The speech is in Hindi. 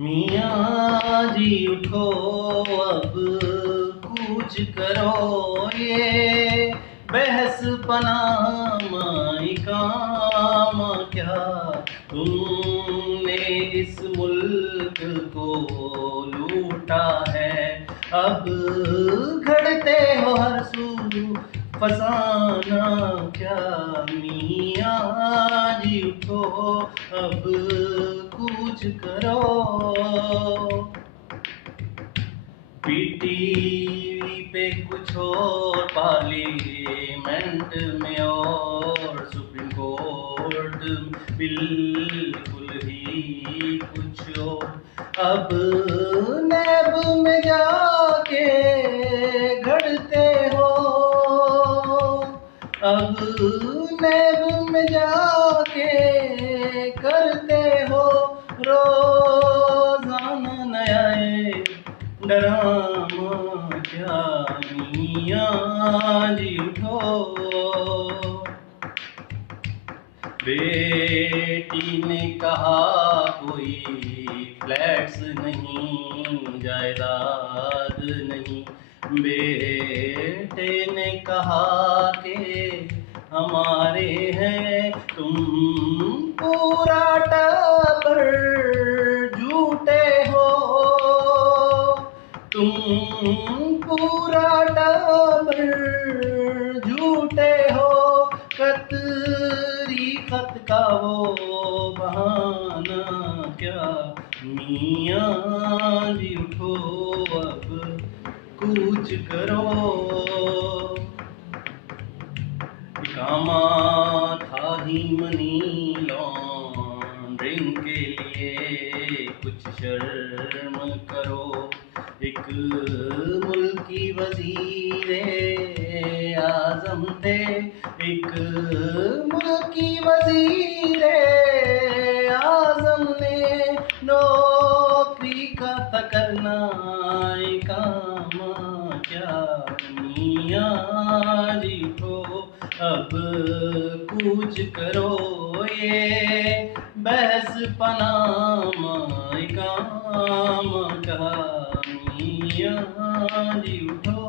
मियाँ जी उठो अब कुछ करो, ये बहस पनामाई काम क्या तुमने इस मुल्क को लूटा है। अब घड़ते हो हर सू फसाना क्या, मियाँ जी उठो अब कुछ करो। पीटीवी पे कुछ और, पार्लियामेंट में और, सुप्रीम कोर्ट बिल्कुल ही कुछ और। अब नैब में जाके घड़ते हो, अब नैब में जाके करते हो रोजाना नया डरामा क्या, मियाँ जी उठो। बेटी ने कहा कोई फ्लैट्स नहीं, जायदाद नहीं। बेटे ने कहा कि हमारे हैं, तुम पूरा टब्बर झूठे हो, तुम पूरा टब्बर झूठे हो। कतरी खत का वो बहाना क्या, मियाँ जी उठो अब कुछ करो। कामा था ही मनी लॉन्ड्रिंग के लिए, कुछ शर्म करो। एक मुल्की वज़ीरे आज़म थे, एक मुल्की वज़ीरे आज़म ने नौकरी का करना काम क्या, मियाँ जी को अब कुछ करो। ये बहस पनामा काम का, मियाँ जी उठो।